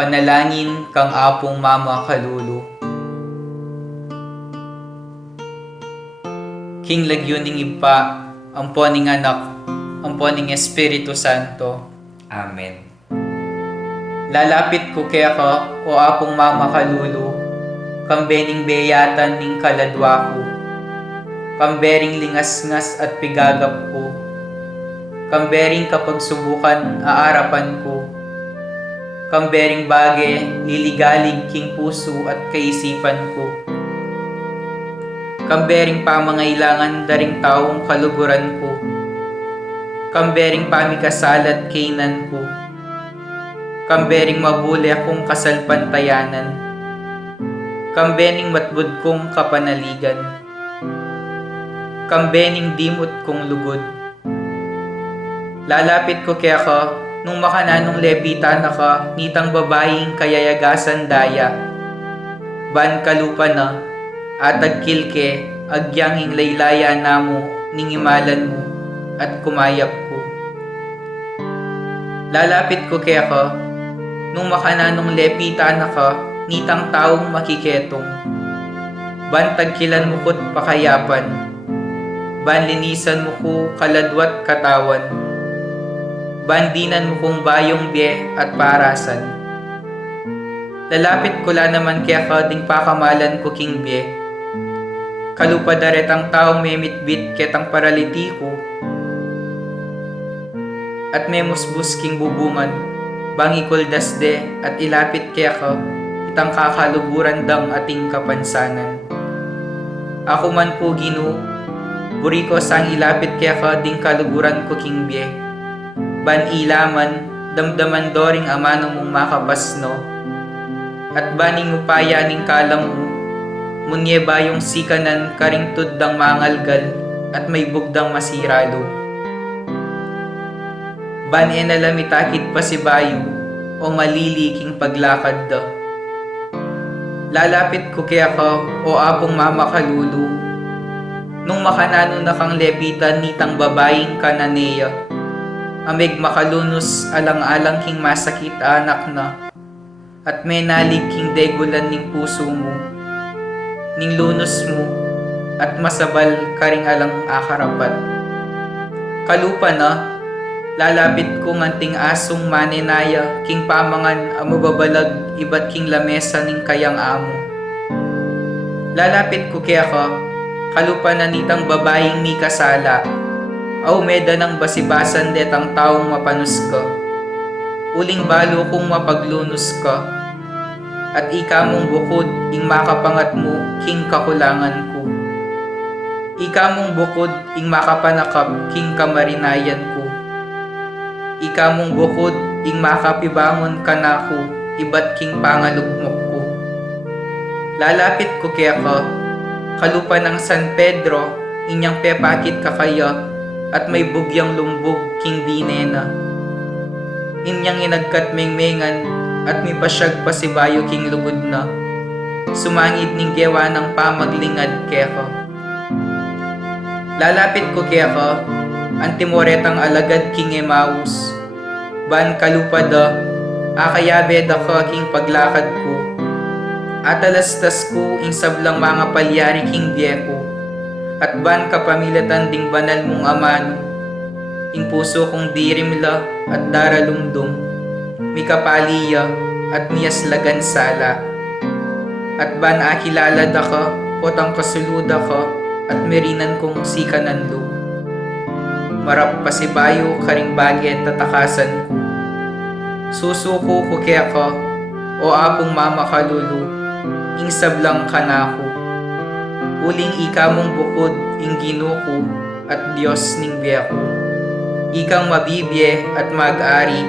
Panalangin kang Apong Mama Kalulu. King lagyuning ipa, amponing anak, amponing Espiritu Santo. Amen. Lalapit ko kaya ka, o Apong Mama Kalulu, kambening beyatan ning kaladwa ko, kambering lingasngas at pigagap ko, kambering kapag subukan aarapan ko, kambering bage liligalig king puso at kaisipan ko, kambering pamangailangan daring taong kaluguran ko, kambering pamikasalat kainan ko, kambering mabuli akong kasalpantayanan, kambening matbud kong kapanaligan, kambening dimot kong lugod. Lalapit ko kaya ka, nung makananong lebita na ka, nitang babaeng kayayagasan daya. Ban kalupa na, atag kilke, agyanging laylaya namo, ningimalan mo, at kumayap ko. Lalapit ko kaya ka, nung makananong lepita na ka, nitang taong makiketong. Ban tagkilan mo ko't pakayapan, ban linisan mo ko kaladwat katawan, bandinan mo kong bayong biye at parasan. Lalapit ko la naman kaya ka ding pakamalan ko king biye. Kalupadaret ang taong memitbit ketang paraliti ko, at memusbus king bubungan, bangi kuldasde at ilapit kaya ka, itang kakaluguran dang ating kapansanan. Ako man po Ginoo, buri ko sang ilapit kaya ka ding kaluguran ko king biye. Ban ilaman, damdaman doring amano mong makapasno, at baning upaya ning kalam mo, munye bayong sikanan karing tuddang mangalgal, at may bugdang masiralo. Ban enalamitakid pa si bayo, o maliliking paglakad da. Lalapit ko kaya ka, o Apong Mama Kalulu, nung makanano na kang lepitan nitang babaeng kananeya, amig makalunos alang-alang king masakit anak na, at menalig king degulan ning puso mo, ning lunos mo, at masabal karing alang akarapat. Kalupa na, lalapit ko nganting asong manenaya, king pamangan amababalag ibat king lamesa ning kayang amo. Lalapit ko kaya ka, kalupa na nitang babaeng mi kasala, aw meda ng basibasan detang taong mapanus ka. Uling balo kong mapaglunos ka, at ika mong bukod ing makapangat mo king kakulangan ko. Ika mong bukod ing makapanakap king kamarinayan ko. Ika mong bukod ing makapibangon ka na ko, ibat king pangalugmok ko. Lalapit ko kaya ka, kalupa ng San Pedro, inyang pepakit ka kaya, at may bugyang lumbog king dinena. Inyang inagkat mengmengan, at may pasyag pa si bayo king lugod na. Sumangit ning gewa ng pamaglingad kaya ka. Lalapit ko kaya ka, antimoretang alagad king Emmaus. Ban kalupada, akayabe da ka king paglakad ko. Atalastas ko ing sablang mga palyari king biyeko. At ban kapamilatan ding banal mong amano, ing puso kong dirimla at daralumdum, mi kapaliya at miyaslagan sala. At ban akilala da ka, potang kasuluda ka, at merinan kong sikanan lo. Marap pasibayo karing bagay at tatakasan ko. Susuko ko kaya ka, o Apong Mama Kalulu, ing sablang kanako. Uling ika mong bukod ing Ginoo ko at Diyos ning biyako. Ikang mabibiye at mag-ari,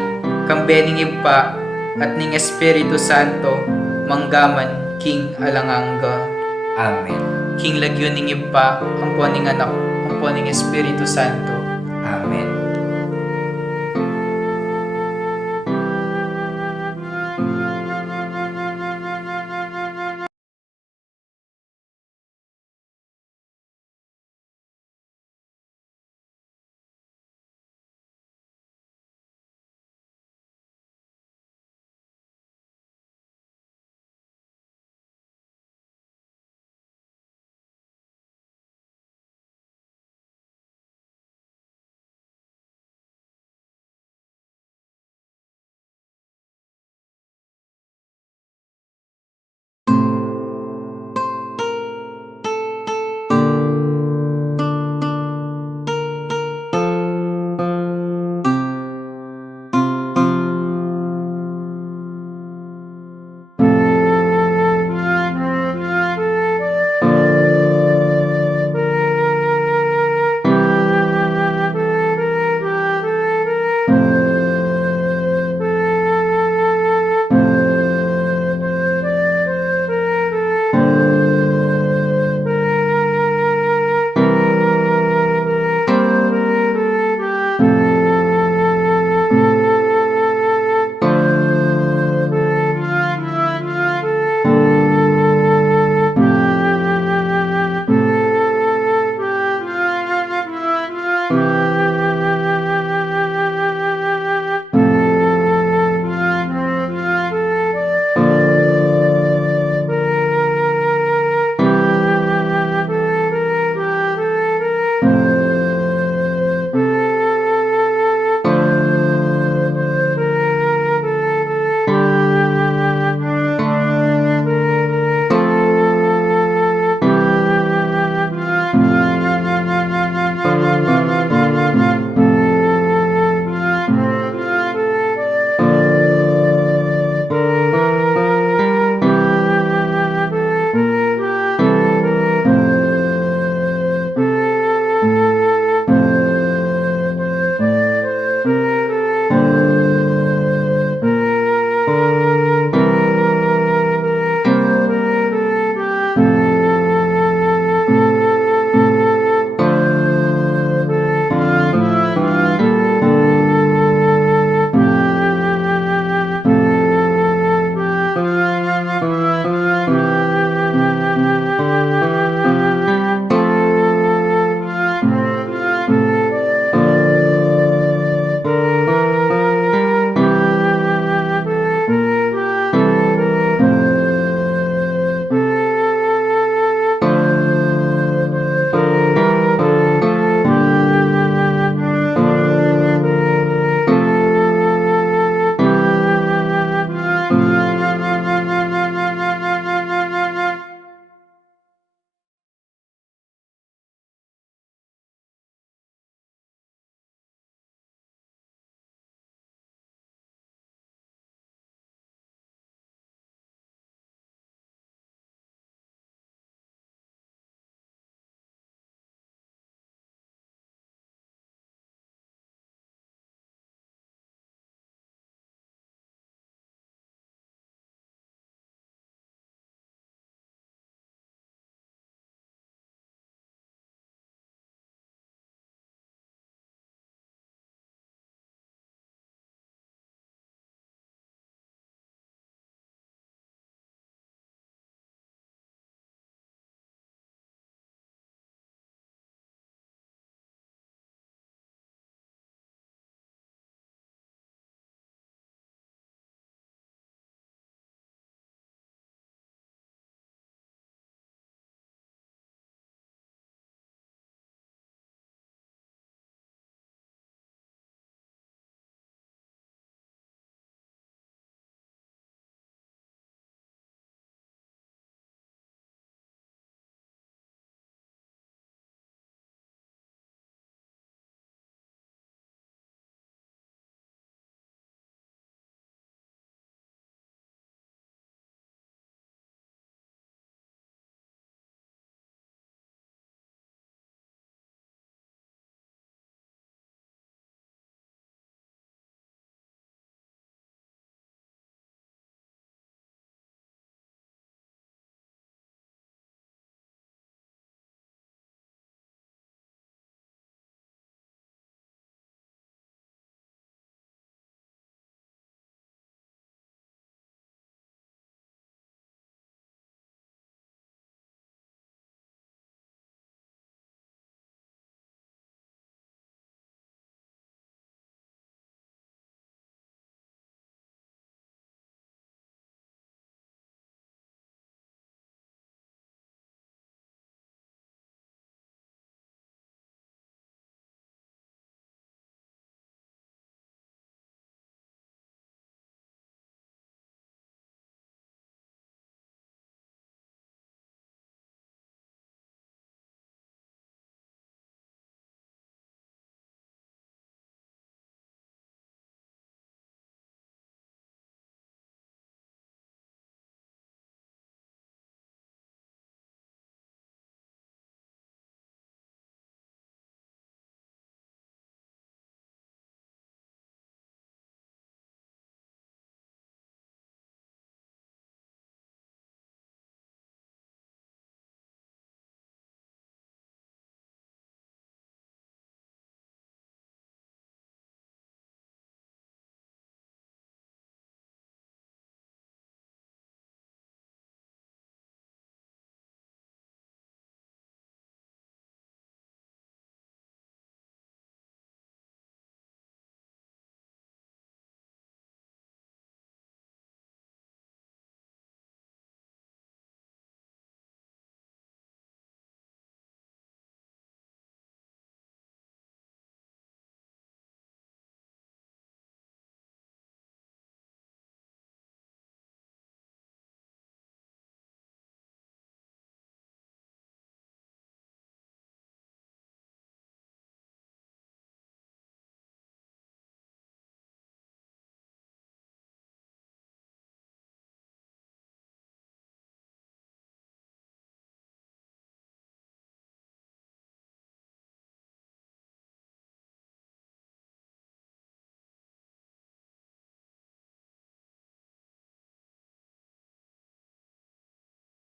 kambening ipa at ning Espiritu Santo, manggaman king alangangga. Amen. King lagyon ning ipa, amponing anak, amponing Espiritu Santo. Amen.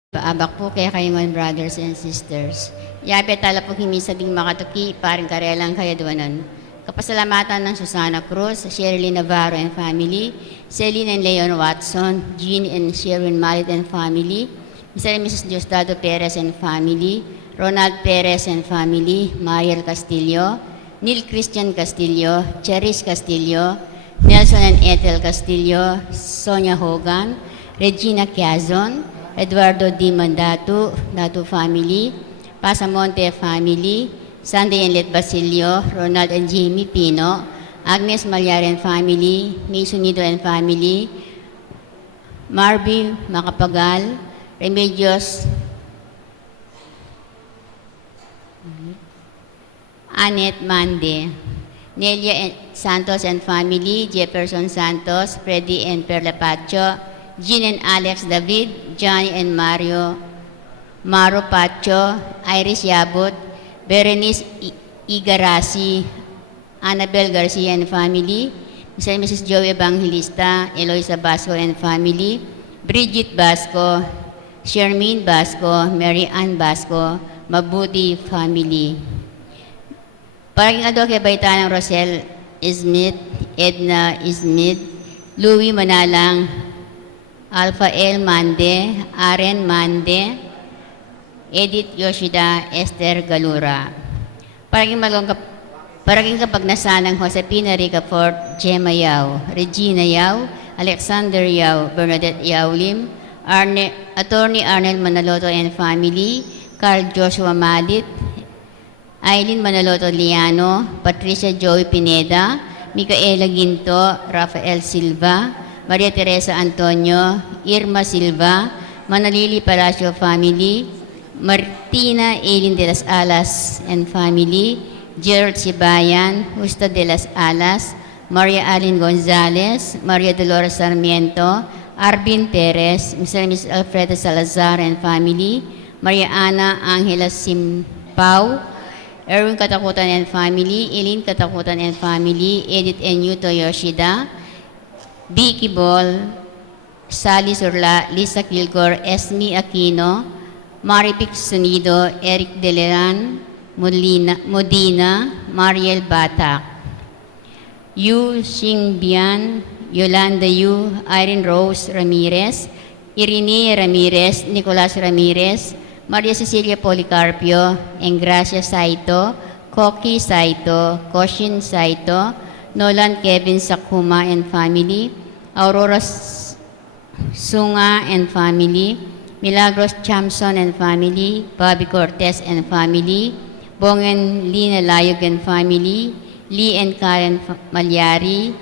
Paabak po kaya kayo mga brothers and sisters. Yabe tala po himi sa ding makatuki, paring karelang kayadwanan. Kapasalamatan ng Susana Cruz, Sherilyn Navarro and family, Celine and Leon Watson, Jean and Sherwin Malit and family, Mr. and Mrs. Diosdado Perez and family, Ronald Perez and family, Mariel Castillo, Neil Christian Castillo, Cherish Castillo, Nelson and Ethel Castillo, Sonia Hogan, Regina Quezon, Eduardo D. Mandato, Datu family, Pasamonte family, Sandy and Let Basilio, Ronald and Jimmy Pino, Agnes Malyaren family, Mason Nido and family, Marby Macapagal, Remedios, Annette Mande, Nelia Santos and family, Jefferson Santos, Freddy and Perla Pacho, Jean and Alex David, Johnny and Maro Pacho, Iris Yabut, Berenice Igarasi, Annabel Garcia and family, Mr. and Mrs. Joey Evangelista, Eloisa Basco and family, Bridget Basco, Shermine Basco, Mary Ann Basco, Mabuti family. Parang ado kay Baitanang Rosel Smith, Edna Smith, Louie Manalang, Alphael Mande, Aren Mande, Edith Yoshida, Esther Galura. Paraging kapag nasanang Josepina Rica Fort, Gemma Yao, Regina Yao, Alexander Yao, Bernadette Yao Lim, Attorney Arnel Manaloto and family, Carl Joshua Malit, Aileen Manaloto Liano, Patricia Joey Pineda, Micaela Ginto, Rafael Silva, Maria Teresa Antonio, Irma Silva, Manalili Palacio family, Martina Eileen de las Alas and family, Gerald Sibayan, Justa de las Alas, Maria Allen Gonzalez, Maria Dolores Sarmiento, Arvin Perez, Mr. and Ms. Alfredo Salazar and family, Maria Ana Angela Simpao, Erwin Katakutan and family, Eileen Katakutan and family, Edith Enyuto Yoshida, Vicky Ball, Sally Surla, Lisa Kilgore, Esme Aquino, Maripic Sunido, Eric Deleran, Modina, Mariel Batak, Yu Xingbian, Yolanda Yu, Irene Rose Ramirez, Irene Ramirez, Nicolas Ramirez, Maria Cecilia Policarpio, Engracia Saito, Koki Saito, Koshin Saito, Nolan Kevin Sakuma and family, Aurora Sunga and family, Milagros Chamson and family, Bobby Cortez and family, Bongen Lina Layog and family, Lee and Karen Malyari,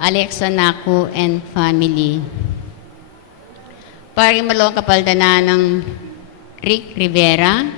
Alexa Naku and family. Paring malawang kapaldana ng Rick Rivera,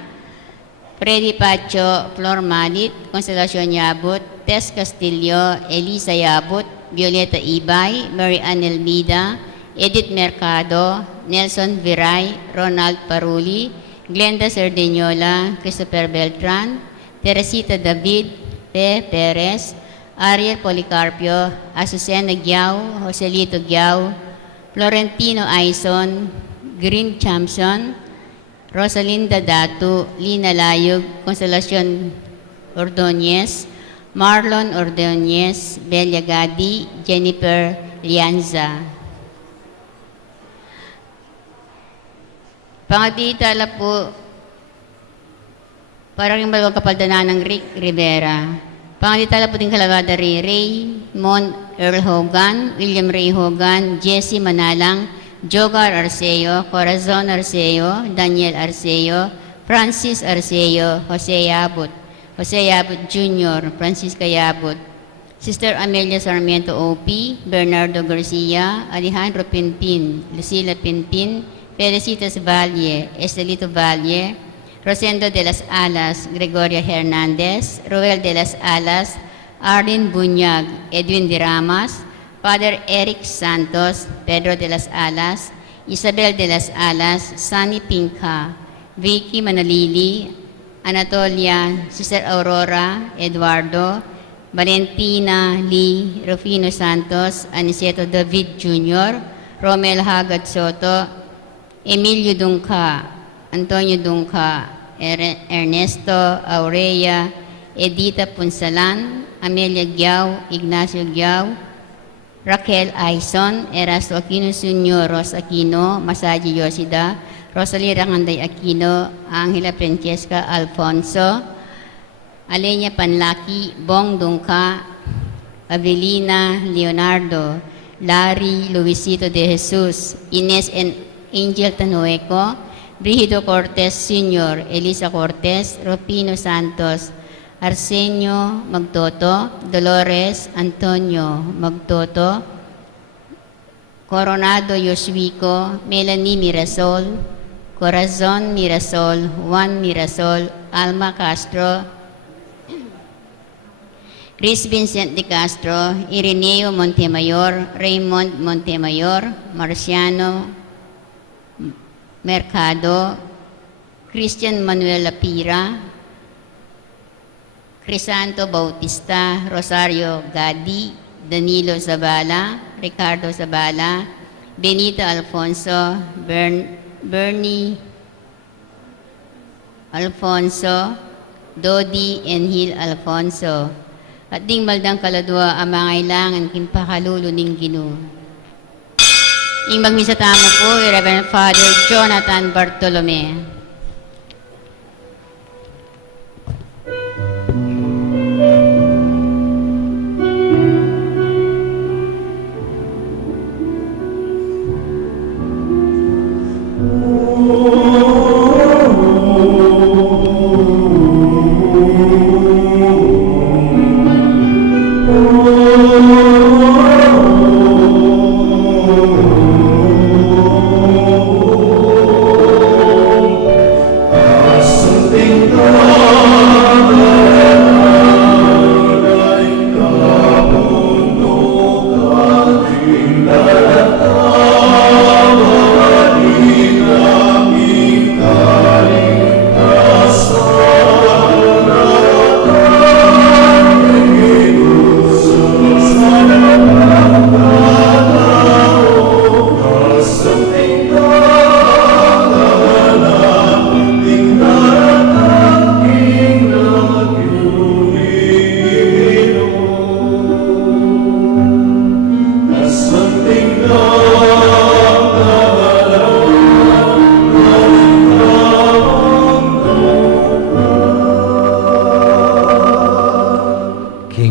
Freddy Pacho, Flor Malit, Consolacion Yabut, Tess Castillo, Elisa Yabut, Violeta Ibay, Mary Ann Elmida, Edith Mercado, Nelson Viray, Ronald Paruli, Glenda Cerdeñola, Christopher Beltran, Teresita David, P. Perez, Ariel Policarpio, Azucena Giao, Joselito Giao, Florentino Aison, Green Chamson, Rosalinda Datu, Lina Layog, Consolacion Ordonez, Marlon Ordonez, Belia Gadi, Jennifer Lianza. Pangatitala po, parang yung balawang kapaldana ng Rick Rivera. Pangatitala po din kalagada Raymond Earl Hogan, William Ray Hogan, Jesse Manalang, Jogar Arceo, Corazon Arceo, Daniel Arceo, Francis Arceo, Jose Yabut Jr., Francisca Yabut, Sister Amelia Sarmiento O.P., Bernardo Garcia, Alejandro Pinpin, Lucila Pinpin, Felicitas Valle, Estelito Valle, Rosendo de las Alas, Gregoria Hernandez, Roel de las Alas, Arlene Bunyag, Edwin Diramas, Father Eric Santos, Pedro de las Alas, Isabel de las Alas, Sunny Pinca, Vicky Manalili, Anatolia, Sister Aurora, Eduardo, Valentina Lee, Rufino Santos, Aniceto David Jr., Romel Hagad Soto, Emilio Dungca, Antonio Dungca, Ernesto Aurea, Edita Punsalan, Amelia Giao, Ignacio Giao, Raquel Aison, Erasto Aquino Sr., Ros Aquino, Masaji Yoshida, Rosalie Ranganday Aquino, Angela Francesca Alfonso, Alenia Panlaki, Bong Dungca, Avelina Leonardo, Larry Luisito de Jesus, Ines and Angel Tanueco, Brigido Cortez Sr., Elisa Cortez, Rufino Santos, Arsenio Magtoto, Dolores Antonio Magtoto, Coronado Yoswico, Melanie Mirasol, Corazon Mirasol, Juan Mirasol, Alma Castro, Chris Vincent de Castro, Ireneo Montemayor, Raymond Montemayor, Marciano Mercado, Christian Manuel Lapira, Crisanto Bautista, Rosario Gadi, Danilo Zabala, Ricardo Zabala, Benito Alfonso, Bernie Alfonso, Dodi Enhil Alfonso, at ding maldang kaladwa ang mga ilangan kimpakaluluning Ginoo. Ing magmisa tamo po, Reverend Father Jonathan Bartolome.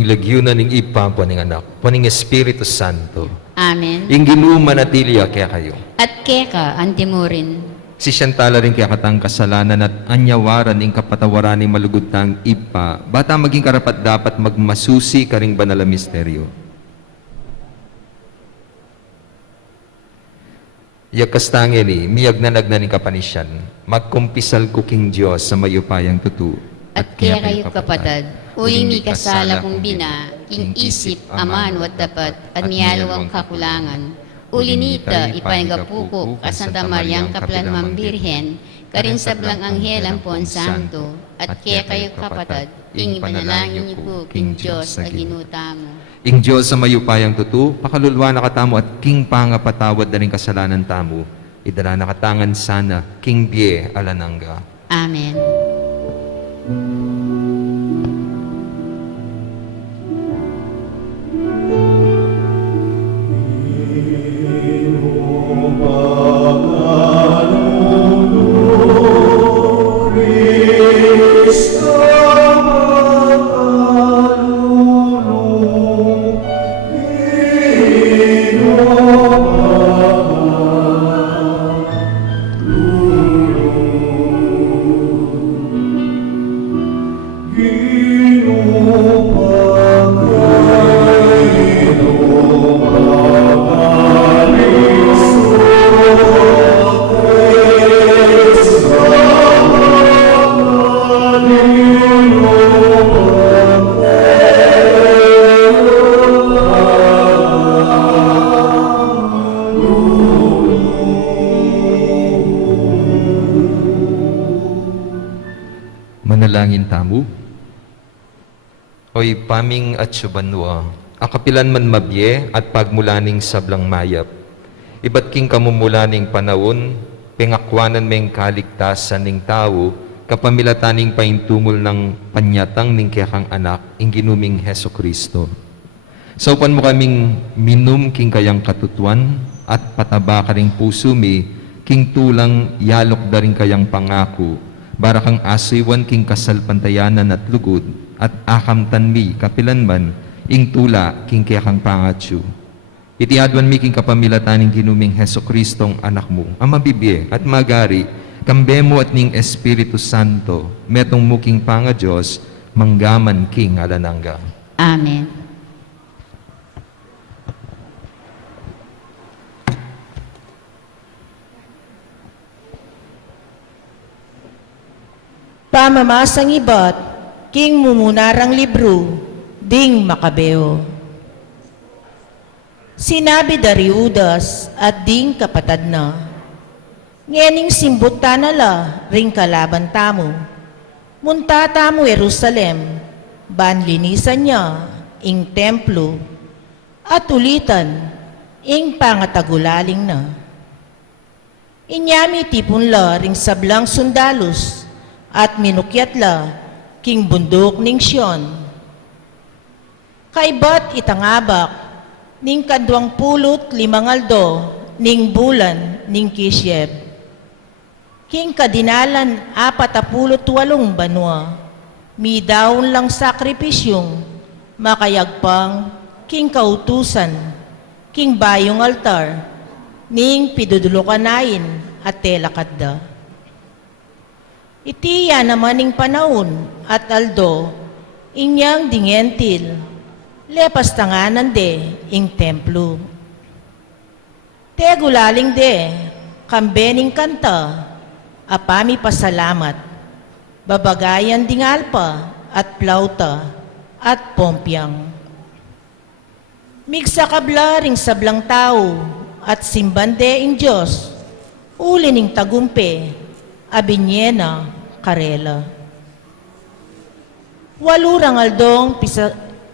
Lagyunan ning ipa paning anak, paning Espiritu Santo. Amen. Inggimu manatili kaya kayo. At keka, antimurin. Si Shantala rin kaya katang kasalanan at anyawaran ing kapatawaran ni malugutang ipa, bata maging karapat dapat magmasusi karing banal na misteryo. Yakastangin ni, miyag na nagnaning kapanisyan, magkumpisal ko king Diyos sa mayupayang tutu. At kaya kayo kapatid, uling mi kasala kong bina, king isip, aman, wat dapat, at miyalawang kakulangan. Ulinita, ipanagapuko, kasanta Mariang Kaplan Mambirhen, karin sa blang anghel ang pon santo, at kaya kayo kapatid, ing ipanalangin niyo po, king Diyos, na ginuta mo. Ing Diyos sa mayupayang tutu, pakalulwa na katamo at king pangapatawad na rin kasalanan tamo, idala na katangan sana, king Bie Alananga. Amen. Manalangin tamu. Oy paming at subanwa, akapilan man mabye at pagmulaning sablang mayap. Iba't king kamumulaning panahon, pengakwanan meng kaligtasan ning tao, kapamilataning paintungol ng panyatang ning kayakang anak, ing ginuming Heso Kristo. Saupan mo kaming minum king kayang katutuan, at pataba ka ring puso mi, king tulang yalok da rin kayang pangako, bara kang asiwan king kasalpantayanan at lugod, at akamtan mi kapilanman, ing tula king kayakang pangatsu. Itiadwan mi king kapamilataning ginuming Heso Kristong anak mo, ang mabibiye at magari, kambemo at ning Espiritu Santo, metong muking panga Diyos, manggaman king alanangga. Amen. Pamamasang iba't king mumunarang libro, ding Makabeo. Sinabi dari Judas at ding kapatad na, ngening simbot tanala ring kalaban tamo, munta tamo Jerusalem, ban linisan niya ing templo, at ulitan ing pangatagulaling na. Inyami tipon la ring sablang sundalos, at minukyat la king bundok ning Sion. Kaibat itangabak ning 25 ning bulan ning Kisyeb. King kadinalan 48 banwa, mi daon lang sakripisyong makayagpang king kautusan, king bayong altar, ning pidudulokanain at telakadda. Itiya naman ing panahon at aldo, inyang dingentil, lepas tanganan de ing templo. Tegulaling de, kambening kanta, apami pasalamat, babagayan ding alpa at plauta at pompyang. Migsakabla ring sablang tao at simbande ing Diyos, uli ning tagumpe, abinyena, karela. Walurang aldong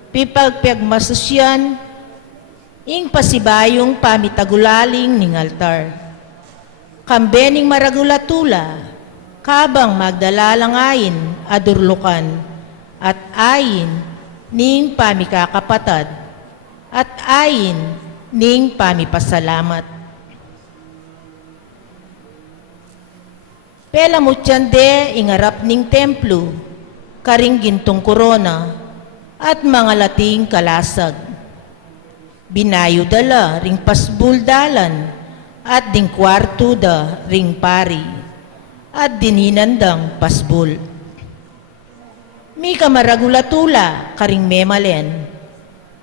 pipagpagmasusyan, ing pasibayong pamitagulaling ning altar. Kambening maragulatula, kabang magdalalangayin adurlukan, at ayin ning pamikakapatad, at ayin ning pamipasalamat. Pela mutyande ingarap ning templo, karing gintong korona, at mga lating kalasag. Binayo dala ring pasbuldalan, at ding kwarto da ring pari, at dininandang pasbul. Mi kamaragulatula karing memalen,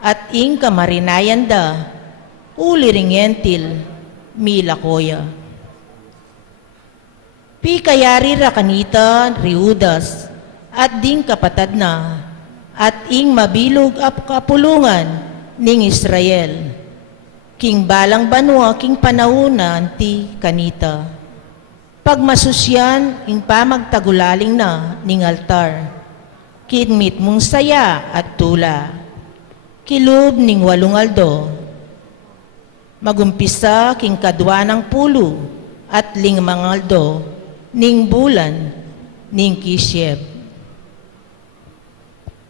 at ing kamarinayan da, uli ring entil, mi lakoya. Pi kayari ra kanita Riudas at ding kapatad na at ing mabilog ap kapulungan ning Israel. King balang banwa king panaunan ti kanita. Pagmasusyan ing pamagtagulaling na ning altar. Kinmit mong saya at tula. Kilub ning 8 aldo. Magumpisa king kadwa ng 10 at 5 aldo. Ning bulan, ning Kisyeb.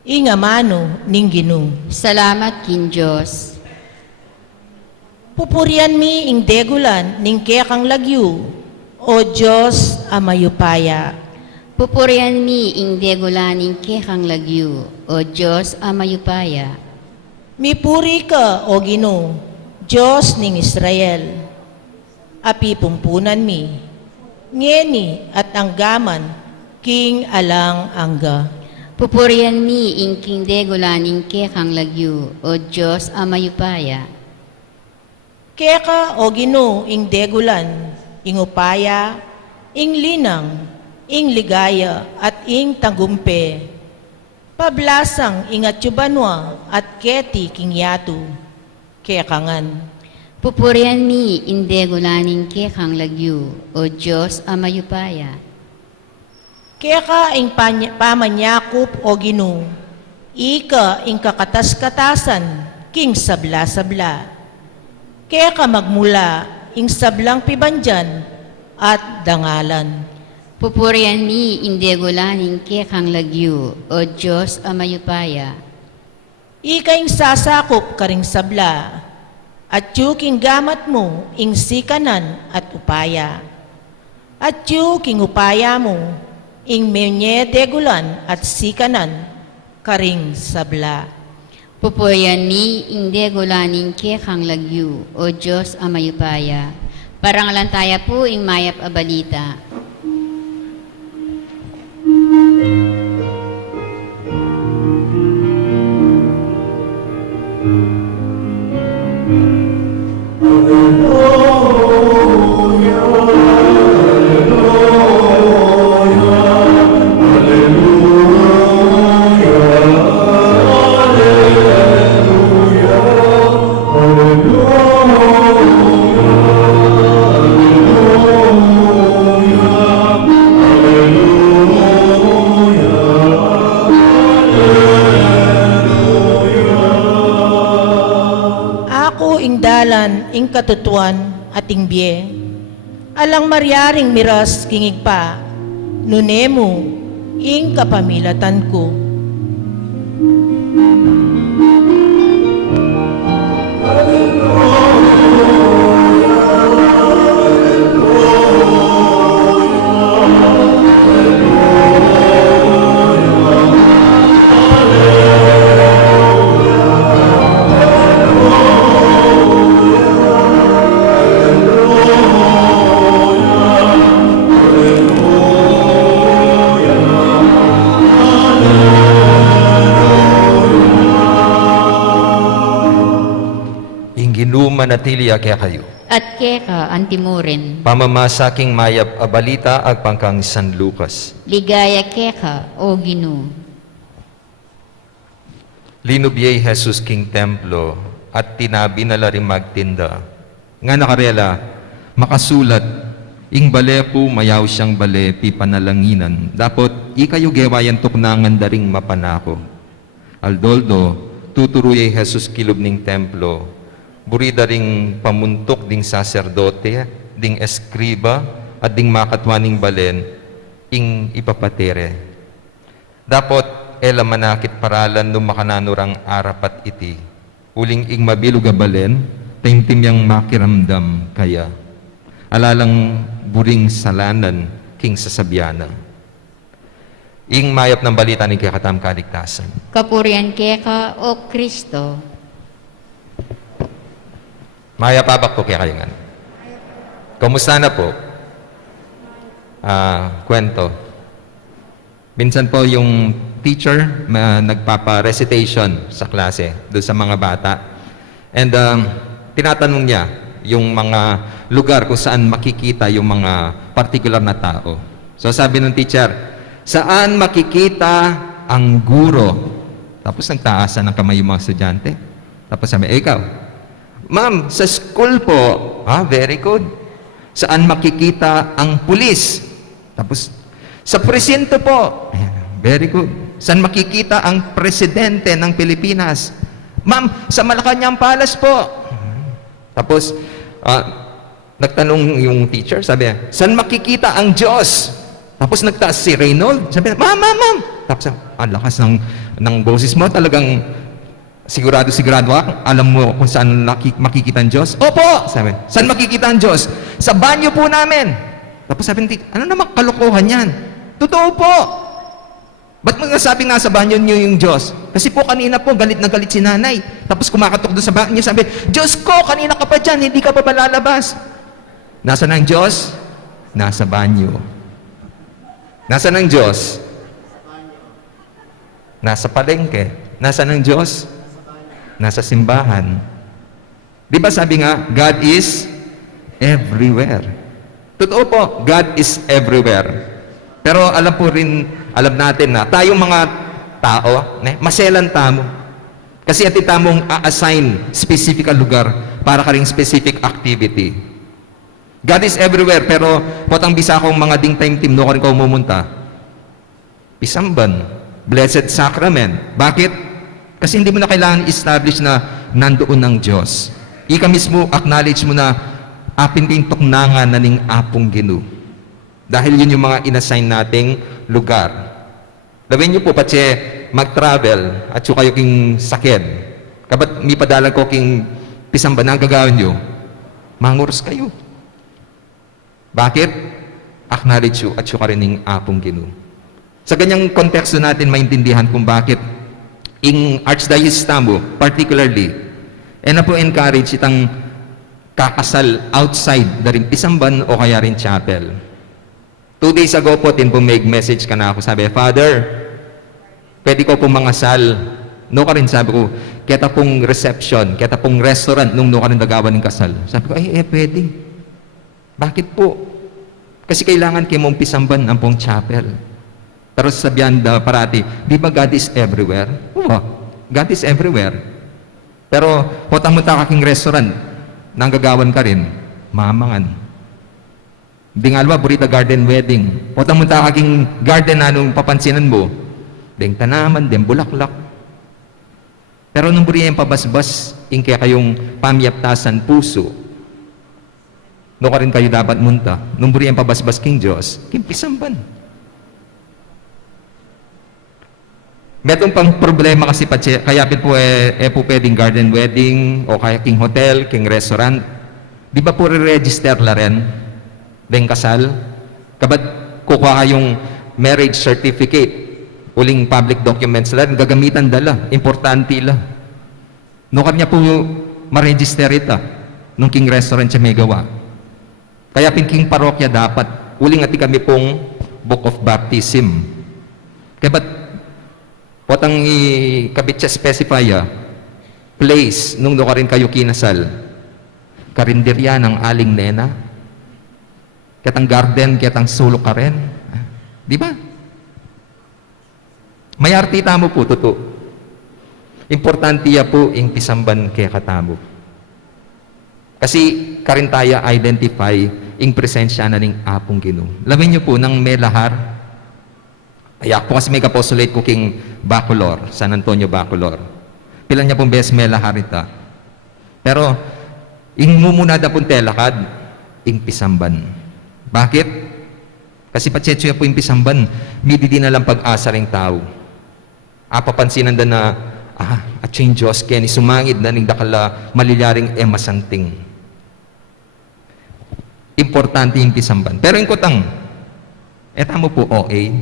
Ingamano, ning Ginoo. Salamat kin Diyos. Pupurian mi ing degulan, ning kekang lagyu, o Diyos amayupaya. Pupurian mi ing degulaning kekang lagyu, o Diyos amayupaya. Mipuri ka, o Ginoo, Diyos ning Israel. Api pumpunan mi, ngeni at anggaman, king alang angga. Pupurian mi ing king degulaning kekang lagyu, o Diyos amayupaya. Keka, o Ginoo, ing degulan, ing upaya, ing linang, ing ligaya, at ing tagumpe. Pablasang ing atyubanwa, at keti king yatu, kekangan. Pupurian mi ing degulaning kekang lagyu, o Diyos amayupaya. Keka ing pamanyakup, o Ginoo, ika ing kakatas-katasan, king sabla-sabla. Keka magmula ing sablang pibandyan, at dangalan. Pupurihan mi indegulaning kekang lagyu, o Diyos amayupaya. Ikaing sasakop ka ring sabla, at yuking gamat mo ing sikanan at upaya. At yuking upaya mo ing menye degulan at sikanan karing sabla. Pupurihan mi indegulaning kekang lagyu, o Diyos amayupaya. Parangalan tayo po ing mayap a balita. Ako ing dalan ing katutuan at ing biye. Alang maryaring miras kingig pa, nunemo ing kapamilatan ko. Manatili kaya kayo. At keka antimurin, Pamamasaking mayap a balita ag pangkang San Lucas. ligaya keka, o Ginu. Linubyay Jesus king templo at tinabi na laring magtinda. Nga nakarela, makasulat, ing bale po mayaw siyang bale pi panalanginan. Dapot, ikayo gewayan tuknangan daring mapanako. Aldoldo, tuturuyay Jesus kilob ning templo. Burida ring pamuntok ding saserdote, ding eskriba, at ding makatwaning balen, ing ipapatere. Dapot, ela manakit paralan no makananurang arapat iti. Uling ing mabilog a balen, timtim yang makiramdam kaya. Alalang buring salanan, king sasabyana. Ing mayap ng balita ni kakatam kaligtasan. Kapurihan keka, o Kristo. Maya pabak po kaya kayo nga. Kumusta na po? Kwento. Minsan po yung teacher nagpapa-recitation sa klase doon sa mga bata. And tinatanong niya yung mga lugar kung saan makikita yung mga particular na tao. So sabi ng teacher, saan makikita ang guro? Tapos nagtaasan ng kamay yung mga estudyante. Tapos sabi, ikaw, ma'am, sa school po. Very good. Saan makikita ang pulis? Tapos, sa presinto po. Very good. Saan makikita ang presidente ng Pilipinas? Ma'am, sa Malacanang Palace po. Tapos, nagtanong yung teacher, sabi niya, saan makikita ang Diyos? Tapos nagtaas si Reynold. Sabi niya, ma'am. Tapos, ang lakas ng boses mo, talagang sigurado ka? Alam mo kung saan makikita ang Diyos? Opo! Sabi, saan makikita ang Diyos? Sa banyo po namin. Tapos sabi ng ano naman kalokohan yan? Totoo po! Ba't mo nasabing nasa banyo niyo yung Diyos? Kasi po kanina po, galit na galit si nanay. Tapos kumakatok doon sa banyo, sabi, Diyos ko, kanina ka pa dyan, hindi ka pa lalabas. Nasaan ang Diyos? Nasa banyo. Nasaan ang Diyos? Nasa palengke. Nasaan ang Diyos? Nasa simbahan. Di ba sabi nga, God is everywhere. Totoo po, God is everywhere. Pero alam natin na tayong mga tao, maselan tamo. Kasi ati tamong a-assign specific lugar para ka ring specific activity. God is everywhere, pero potang bisa akong mga ding time team, no ka rin ko mumunta. Pisamban, Blessed Sacrament. Bakit? Kasi hindi mo na kailangan establish na nandoon ng Diyos. Ika mismo, acknowledge mo na apin ting tuknangan na ning apong Ginoo. Dahil yun yung mga inassign nating lugar. Lawin niyo po pati mag-travel at yung kayo king sakit. Kabat may padalag ko king pisamba na ang gagawin nyo, manguros kayo. Bakit? Acknowledge you at yung ka rin ng apong Ginoo. Sa ganyang konteksto natin maintindihan kung bakit in Archdiocese Tambo, particularly, na po encourage itang kakasal outside na rin pisamban o kaya rin chapel. 2 days ago po, tin po may message ka na ako. Sabi, Father, pwede ko pong mangasal. No ka rin, sabi ko, kaya pong reception, kaya pong restaurant, nung no ka rin nagawa ng kasal. Sabi ko, pwede. Bakit po? Kasi kailangan kayo mong pisamban ang pong chapel. Pero sabihan parati, di ba God is everywhere? Oo, God is everywhere. Pero, hutang-muta kaking restaurant, nang gagawan ka rin, mamangan. Di nga alwa, burita garden wedding. Hutang-muta kaking garden na nung papansinan mo, ding tanaman, ding bulaklak. Pero nung buriya yung pabasbas, kaya kayong pamiyaptasan puso, no ka rin kayo dapat munta. Nung buriya yung pabasbas king Diyos, kimpisamban. Metong pang problema kasi kaya po po pwedeng garden wedding o kaya king hotel, king restaurant. Di ba po re-register la rin? Deng kasal? Kabat kukuha kayong marriage certificate, uling public documents la, gagamitan dala, importante la. No kanya po ma-register ita nung king restaurant siya may gawa. Kaya king parokya dapat, uling ati kami pong book of baptism. Kaya ba't watang ikabit siya specify place nung ka rin kayo kinasal. Karinderya ng aling nena. Katang garden, katang sulok ka rin. Di ba? May artita mo po, totoo. Importante ya po yung pisamban kaya katamo. Kasi karin tayo identify yung presensya na ng apong Ginoo. Lamin niyo po, nang may lahar, ay ako kasi may kapostolate ko king Bacolor, San Antonio Bacolor. Pilan niya pong bes may lahar ita. Pero, yung mumunada pong telakad, yung pisamban. Bakit? Kasi patsetso po yung pisamban, midi din na lang pag-asa ring tao. Papansinan na at yung Diyos kaya ni sumangid na ning dakala malilaring masanting. Importante yung pisamban. Pero yung kutang, tamo po OA,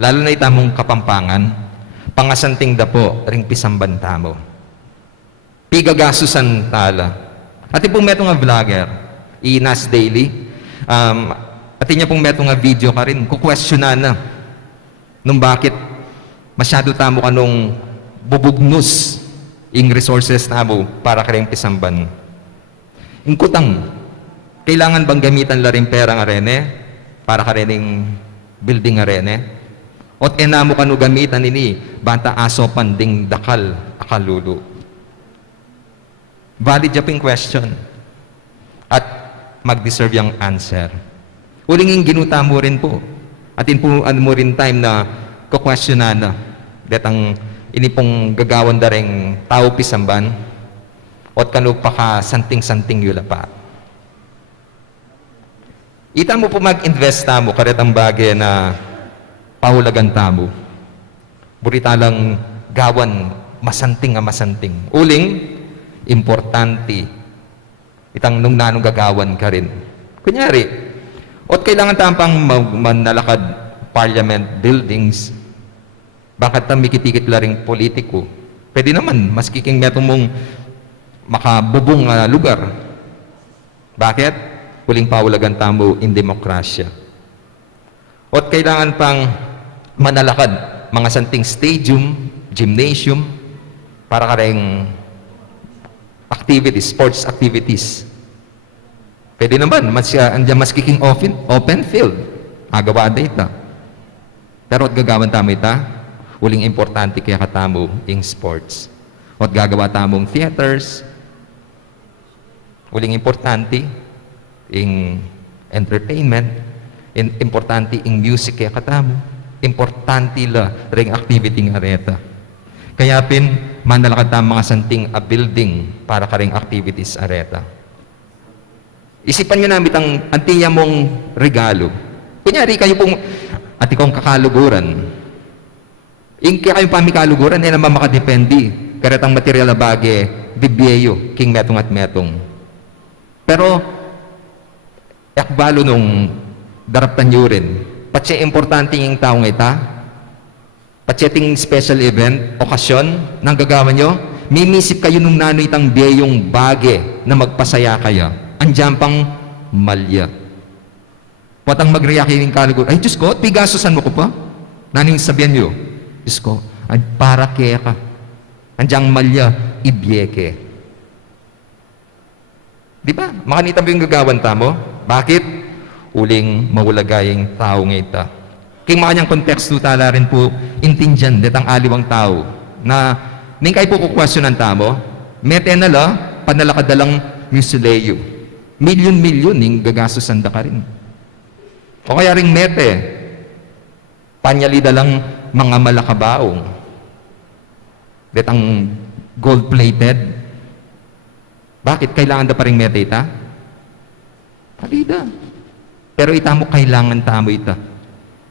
lalo na itamong Kapampangan, pangasanting da po, ring pisamban tamo. Pigagasusan tala. At yung pong meto nga vlogger, Inas Daily, at niya pong meto nga video ka rin, kukwestiyonan na nung bakit masyado tamo ka nung bubugnos yung resources na mo para ka rin pisamban. Yung kutang, kailangan bang gamitan la rin pera nga rene para ka rin building nga rene? Ot enamo ka no gamitan ini banta aso panding dakal akalulu. Valid yung question. At mag-deserve yung answer. Uling yung ginuta mo rin po. At po mo rin time na kukwestiyonan na datang ini pong gagawan da ring tao pisamban ot kanu pa ka santing-santing yula pa. Ita mo po mag-invest tamo karet ang bagay na pahulagan tamo. Burita lang gawan masanting nga masanting. Uling, importante itang nung nanong gagawan ka rin. Kunyari, ot kailangan tampang manalakad parliament buildings, bakit mikitikit la ring politiko? Pwede naman, mas kiking metong mong makabubong lugar. Bakit? Huling paulagan tamo in demokrasya. Ot kailangan pang manalakad mga santing stadium, gymnasium, para ka ring activities, sports activities. Pwede naman, andyan mas kiking open field. Agawa data. Pero at gagawan tamo ita, uling importante kaya katamo yung sports. At gagawa tamong theaters, uling importante yung entertainment, importante yung music kaya katamo, importante la ring activity nga reta. Kaya manalakad tamo mga santing a building para ka ring activities areta. Isipan nyo namin ang antiya mong regalo. Kunyari, kayo pong ati kong kakaluguran. Yung kayo pamikaluguran, eh naman makadependi. Karetang material na bage, bibiyeyo, king metong at metong. Pero, yakbalo nung daraptan nyo rin, patse importante yung taong ita, patse ting special event, okasyon, nang gagawa nyo, mimisip kayo nung nanoy itang biyayong bage na magpasaya kaya. Andiyan pang malya. Patang mag-react yung kaluguran, ay Diyos ko, pigasosan mo ko pa? Naning sabihan nyo, Diyos ko, ay para kaya ka. Andiyan malya, ibyeke. Di ba? Makanita mo yung gagawan tamo? Bakit? Uling mawulagayang tao ngayta. King makanyang konteksto tala rin po intindihan detang aliwang tao na ning kayo po kukwasyonan tamo, mete na la, panalakadalang musuleyo. Milyon-milyon ning gagastosan da ka rin. O kaya ring mete, panyalida lang mga malakabaong. Detang gold-plated. Bakit? Kailangan da pa rin mete ita? Halida. Pero ita mo kailangan tamo ita.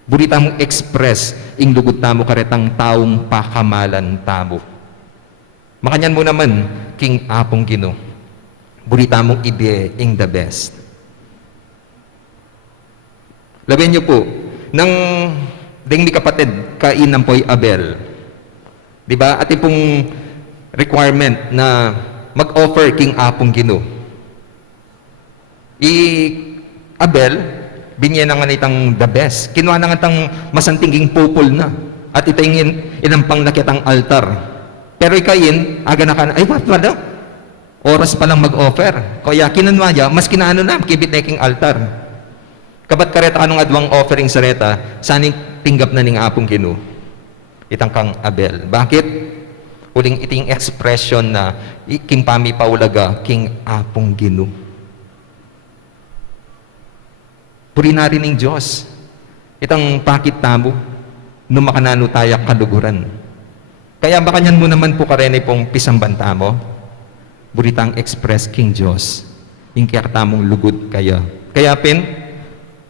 Burita mong express ing lugot tamo karetang taong pakamalan tamo. Makanyan mo naman, King Apong Gino. Burita mong ibe ing the best. Labihan niyo po, nang ding mi kapatid, kainam po'y Abel. Diba? At pong requirement na mag-offer King Apong Gino. Abel, binyan na nga itang the best. Kinuha na nga itang masantinging pupol na. At itangin inampang nakitang altar. Pero ikayin, aga na ka na, ay what pala? Oras pa lang mag-offer. Kaya kinanwa niya, mas kinaano na, kibit-neking altar. Kabat kareta anong adwang offering sa reta, saning tinggap na ning Apong Gino. Itang kang Abel. Bakit? Uling iting expression na King Pami Paulaga, King Apong Gino. Puri na rin ng Diyos. Itang pakit tamo, numakanano tayak kaluguran. Kaya baka niyan mo naman po karene pong pisambanta mo, buritang express King Diyos, yung kaya tamong lugod kaya. Kaya pin,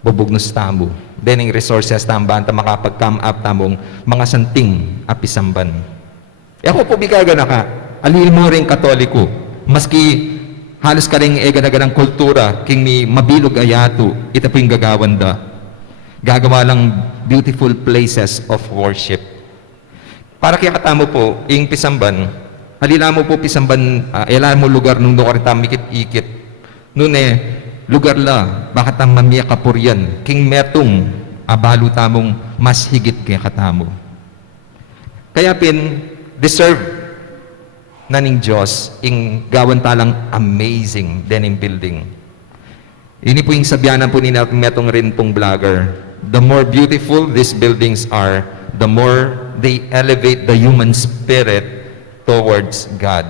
bubugnos tamo. Dening resources tamban, ta makapag-come up tamong mga santing apisamban. E ako po bigaga na ka, alil mo rin katoliko, maski halos ka rin eganaganang kultura, king mi mabilog ayato, ito po yung gagawan da. Gagawa lang beautiful places of worship. Para kaya katamo po, yung pisamban, halila mo po pisamban, ela mo lugar nung doon ka mikit-ikit. Noon lugar la, bakit ang mamiya kapuryan, king metong, abalo tamong mas higit kaya katamo. Kaya pin, deserve na ning Diyos, ing gawan talang amazing dening building. Ini po yung sabyanan po ni metong rin pong vlogger. The more beautiful these buildings are, the more they elevate the human spirit towards God.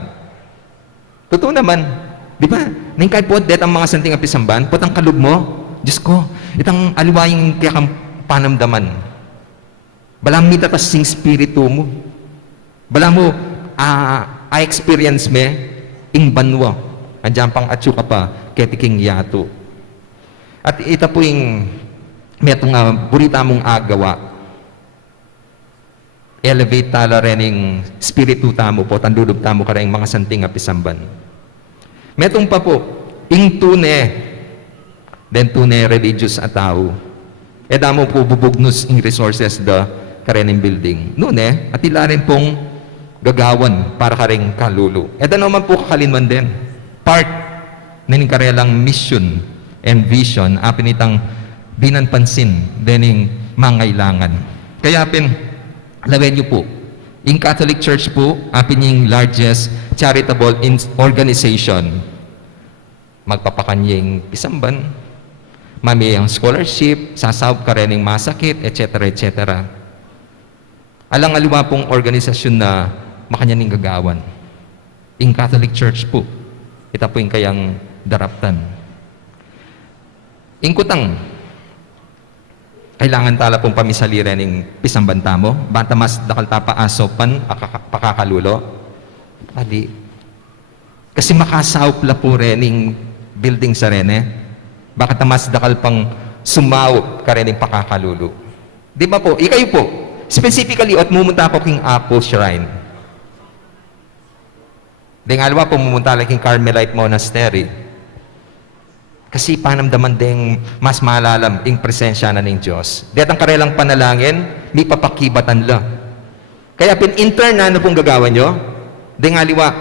Totoo naman, di ba? Ning kahit po, det ang mga santing apisamban, pot ang kalub mo, Diyos ko, itang aliwayang kaya kang panamdaman. Balang mitatas sing spiritu mo. Balang mo, experience me, ing banwa. Andiyan pang atyo ka pa, ketiking yato. At ito po yung metong burita mong agawa. Elevate tala rin yung spiritu tamo po, tandulog tamo ka rin mga santing apisamban. Metong pa po, ing tune, then tune religious at tao. E damo po bubugnos ing resources da karening building. Nune, at ila rin pong gagawan para ka rin kalulu. E da naman po kakalinman din. Part na ning karelang mission and vision, apin itang binanpansin dening mangailangan. Kaya apin, lawen nyo po, in Catholic Church po, apin yung largest charitable organization. Magpapakanyang pisamban, mamiyang scholarship, sasawb ka rin ng masakit, etc. etc. Alang-aliwa pong organisasyon na makanyaning gagawan. In Catholic Church po, ito po yung kayang daraptan. Ingkutang, kailangan tala pong pamisaliran ng pisambanta mo, banta mas dakal tapa asopan, pakakalulo. Adi, kasi makasawp la po rin ng building sa rene, Baka tamas dakal pang sumao ka rin yung pakakalulu. Di ba po? Ikayo po. Specifically, at mumunta ako king Apo Shrine. Ding alwa po mumunta lang king Carmelite Monastery. Kasi panamdaman ding mas malalam yung presensya na ng Diyos. Di at ang karelang panalangin, may papakibatan la. Kaya intern na ano pong gagawa nyo? Ding aliwa,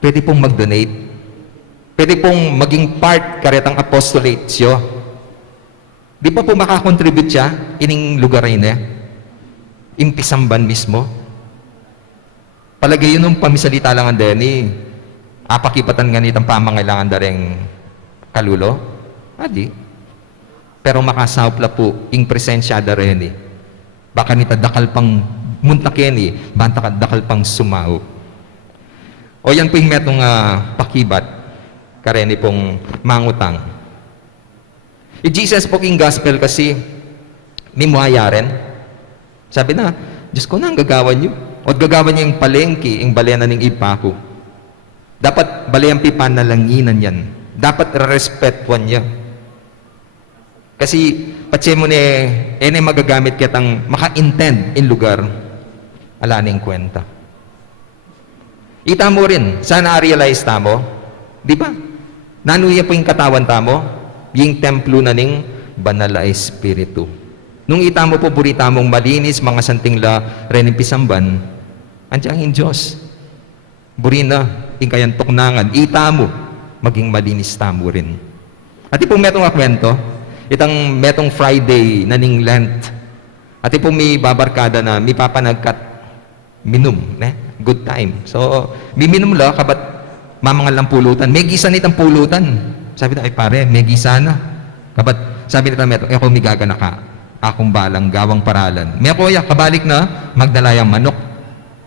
pwede pong mag-donate. Pwede pong maging part karetang apostolate siyo. Di pa po makakontribute siya ining lugar rin impisamban mismo. Palagay yun nung pamisalita lang ang deni, apakipatan nga nitang pamangailangan dareng kalulo? Adi. Pero makasawpla po ing presensya dareni. Baka nita dakal pang muntakeni, banta dakal pang sumao. O yan po yung metong pakibat, kareni pong mangutang. I-Jesus po king gospel kasi, may muhayaren. Sabi na, Diyos ko na ang gagawan nyo. O gagawan niya yung palengke, yung balena ng ipako. Dapat balayang pipan na langinan yan. Dapat respetuan niya. Kasi, patse mo ni magagamit kitang maka-intend in lugar. Ala ning kwenta. Ita mo rin, sana realize tamo. Di ba? Nanuya po yung katawan tamo, yung templo na ning banal na espiritu. Nung ita mo po, burita mong malinis, mga santing la, rening pisamban, andiyan yung Diyos. Burina, yung kayang tuknangan, ita mo, maging malinis tamo rin. At ipong metong akwento, itang metong Friday na ning Lent, at ipong may babarkada na, may papanagkat, minum, good time. So, may minum la, kabat mamangal ng pulutan. May gisa nitang pulutan. Sabi na, ay pare, may gisa na. Kabat, sabi nita metong, ako may gagana ka. Akong balang gawang paralan. May kuya, kabalik na, magdalayang manok.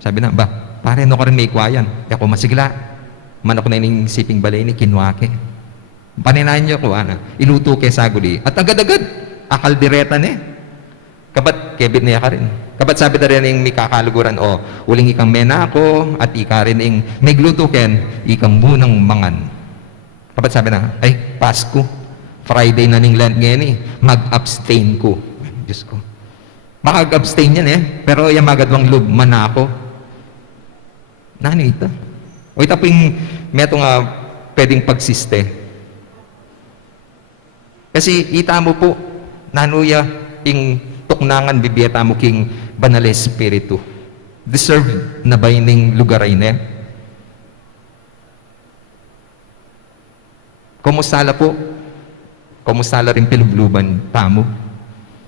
Sabi na, ba, pare, no ka rin may ikwayan. Ako masigla. Manok na ining siping balay ni kinwake. Paninahin niyo ko, iluto kay saguli. At agad-agad, akaldireta ni. Kabat, kebit niya ka rin. Kabat sabi na rin yung may kakaluguran, uling ikang mena ako, at ika rin yung may gluto ken, ikang munang mangan. Kabat sabi na, ay, Pasko. Friday na ning Lent ngayon mag-abstain ko. Diyos ko. Makag-abstain yan pero yung magadwang loob, manako. Nani ito? O ito po yung meto nga pwedeng pagsiste. Kasi ita mo po, nanuya yung tuknangan bibiyata mo king banal espiritu. Deserve na ba yung lugar ay Kumusta la po? Kumusta la rin pilubluban tamo?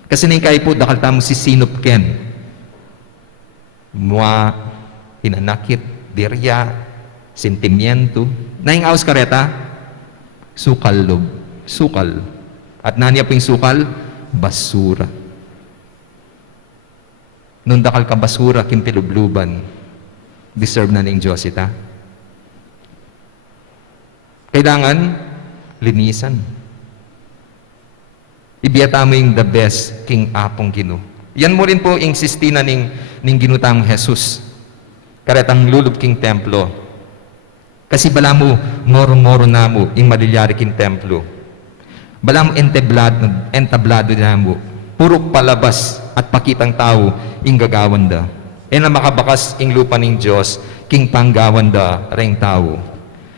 Kasi kayo po, dakal tamo si Sinop Ken. Mua, hinanakit, dirya, sentimiento. Naing aos kareta, sukal lob. Sukal. At naniya po yung sukal, basura. Nung dakal ka basura, kim pilubluban, deserve na ng Diyos ita. Kailangan, linisan. Ibiyata mo yung the best king Apong Gino. Yan mo rin po yung sistina ning ginutang Jesus. Karetang lulub king templo. Kasi bala mo, moro-moro na mo yung malilyari king templo. Bala mo entablado na mo. Puro palabas at pakitang tao yung gagawan da. Na makabakas yung lupa ng Diyos, king panggawan da ring tao.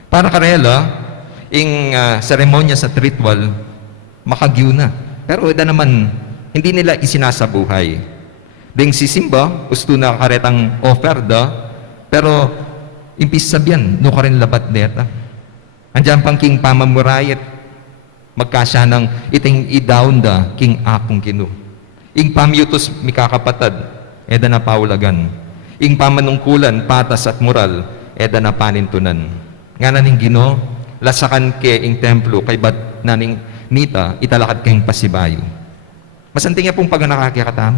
Para karela, yung seremonya sa ritual, makagyo na. Pero eda naman, hindi nila isinasabuhay. Ding sisimba, gusto na karetang offer da, pero impis sabihan, no ka rin labat deta. Andiyan pang king pamamurayat, magkasya ng iting idawn da, king Apong Gino. Ing pamyutos mikakapatad, eda na paulagan. Ing pamanungkulan, patas at moral, eda na panintunan. Nga na ning Gino, lasakan ke ing templo, kay bat naning nita, italakad kayong pasibayo. Masanting niya pong pag nakakikatam.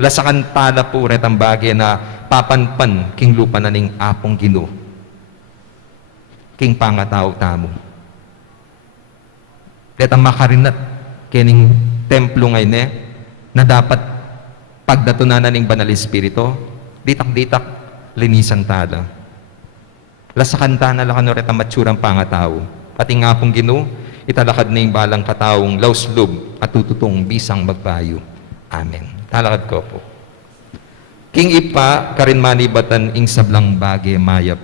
Lasakan tala po retang bagay na papanpan king lupa na ning Apong Gino. King pangatao tamo. Retang makarinat kining templo ngayon na dapat pagdatunan na ning banal espiritu, ditak-ditak, linisan tala. Lasakan ta na lang retang matsurang pangatao. At ing Apong Gino, italakad na yung balang kataong lauslub at tututong bisang magpayo. Amen. Talakad ko po. King Ipa, karin manibatan ing sablang bage mayap.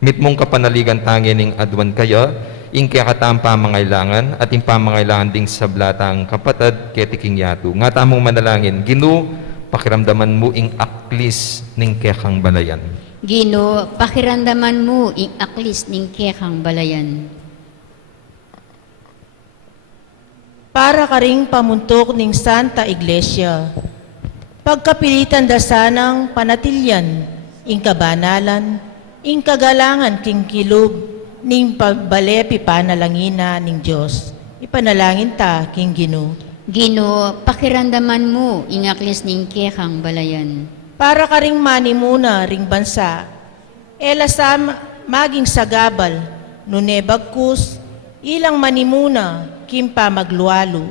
Mit mong kapanaligan tangin ing adwan kaya, ing kaya kataang pamangailangan at ing pamangailangan ding sablatang kapatad ketiking yatu. Nga tamong manalangin, Ginu, pakiramdaman mo ing aklis ning kekang balayan. Gino, pakiramdaman mo ing aklis ning kekang balayan. Para ka ring pamuntok ning Santa Iglesia, pagkapilitan dasanang panatilyan, ing kabanalan, ing kagalangan king kilub, ning pagbalepi panalangina ning Diyos. Ipanalangin ta king Gino. Gino, pakiramdaman mo ing aklis ning kekang balayan. Para ka ring manimuna ring bansa, elasam maging sagabal, nunebagkus, ilang manimuna, kim pamaglualo,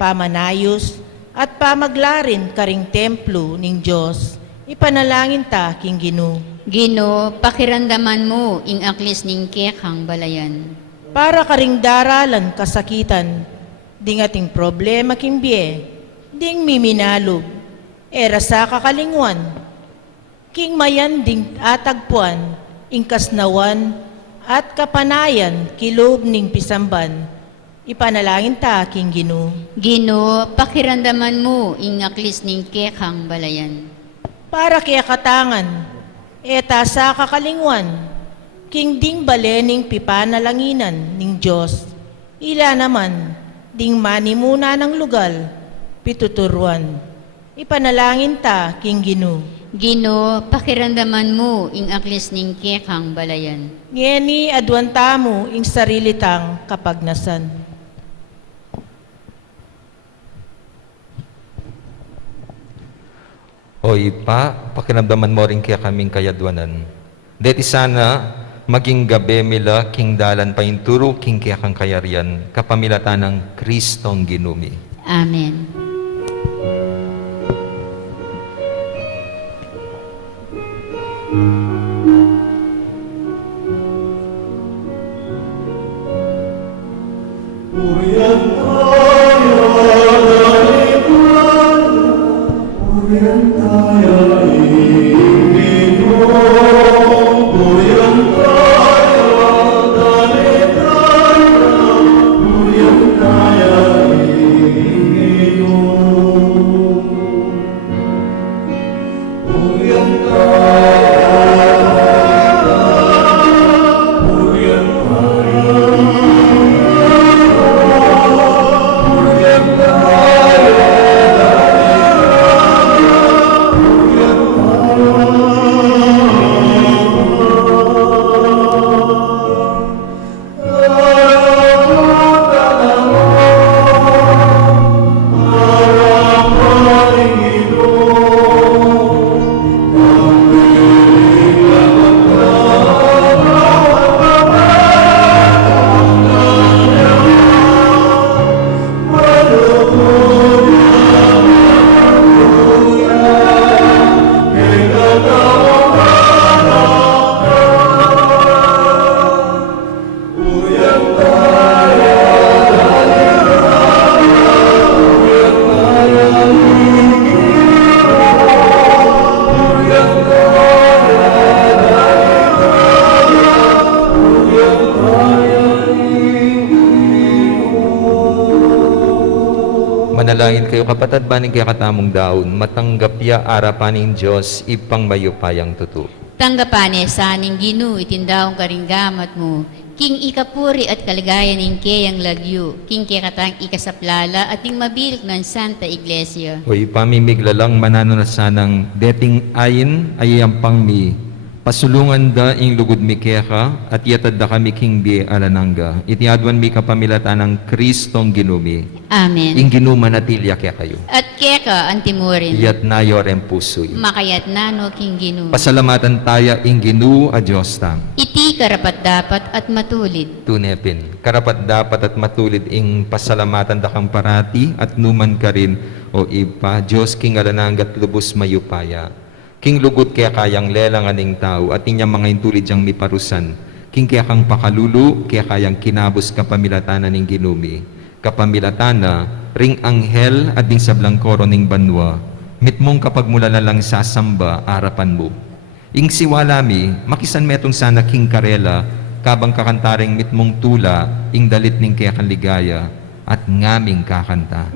pamanayos, at pamaglarin karing templo ning Diyos. Ipanalangin ta king Gino. Gino, pakiramdaman mo ing aklis ning kekang balayan. Para ka ring daralan kasakitan, ding ating problema kimbye, ding miminalog, era sa kakalingwan, king mayan ding atagpuan, ing kasnawan, at kapanayan kilob ning pisamban. Ipanalangin ta king Gino. Gino, pakiramdaman mo ing aklis ning kekang balayan. Para kaya katangan, eta sa kakalingwan, king ding balening pipanalanginan ning Diyos, ila naman, ding manimuna ng lugal, pituturuan. Ipanalangin ta king Gino. Gino, pakiramdaman mo ing aklis ning kekang balayan. Ngeni adwan tamo ing sarili tang kapagnasan. O Ipa, pakiramdaman mo rin kaya kaming kayadwanan. Deti sana, maging gabi mila, king dalan pa turo, king kaya kang kayarian, kapamilatan ng Kristong ginumi. Amen. Manalangin kayo kapatad baning kaya katamong daon, matanggap ya arapaning Diyos, ipang mayupayang tutu. Tanggapane sa aning Gino, itindaong karinggamat mo, king ikapuri at kaligayan ning kayang lagyo, king kekatang ikasaplala at ning mabilog ng Santa Iglesia. O ipamimiglalang mananasanang deting ayin ay ang pangmi, pasulungan da ing lugod mi keka at yatad da kami king bi alananga. Itiadwan mi kapamilatan ng Kristong ginumi. Amen. Ing ginuma natilya kaya kayo. At keka antimurin, Iyat na yorem pusoy. makayat nano king Gino. Pasalamatan taya ing ginu a Diyos tam. Iti karapat dapat at matulid. Tunepin, karapat dapat at matulid ing pasalamatan da kang parati at numan ka rin o ipa, Diyos king alananggat lubos mayupaya. King lugot kaya kayang lelangan ning tao at inyang mga intulid diyang miparusan. king kaya kang pakalulu, kaya kayang kinabos kapamilatana ning ginumi, kapamilatana, ring anghel at ding sablang koro ning banwa, mitmong kapag mula na lang sasamba arapan mo. Ing siwalami, makisan metong sana king karela, kabang kakantaring mitmong tula, ing dalit ning kaya ligaya, at ngaming kakanta.